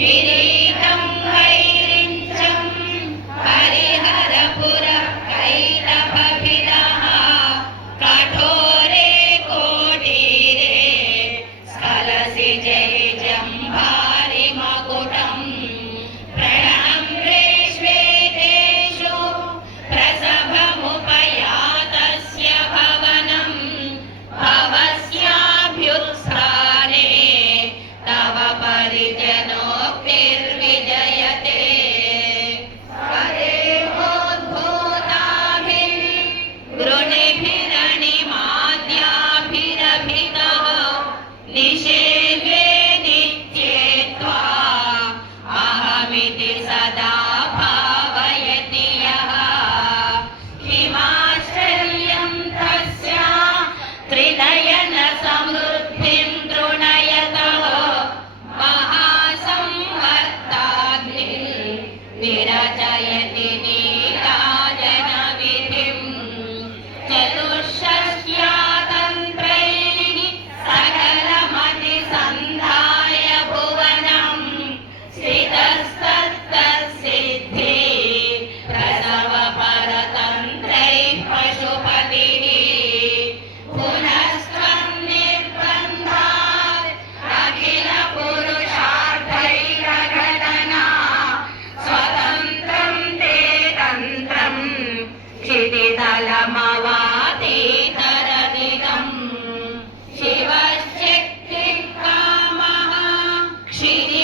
किरीटं वैरिञ्चं हरिहरपुर कैटभभिदः कठोरे कोटीरे स्खलसि जयजम्भारि मकुटम् प्रणम्रेष्वेतेषु प्रसभमुपयातस्य भवनं भवस्याभ्युत्थाने तव परिजनोक्तिर्विजयते हरेहोद्भूताभिः गृणिभिरनिमाद्याभिरभितः निषेव्ये नित्ये त्वा अहमिति सदा भावयति यः किमाश्चर्यं तस्य त्रिनयन समृद्धिं तृणयतः महासंवर्ताग्निः विरचयति नीराजनविधिं चतुष्षष्ट्यातन्त्रैः सकलमतिसन्धाय भुवनं स्थितस्तत्तत्सिद्धि प्रसवपरतन्त्रैः पशुपतिः पुनस्त्वं निर्बन्धात् अखिलपुरुषार्थैरघटना स्वतन्त्रं ते तन्त्रं क्षितितलमवातीतरदिदम् शिवश्चक्रिकामः क्षिति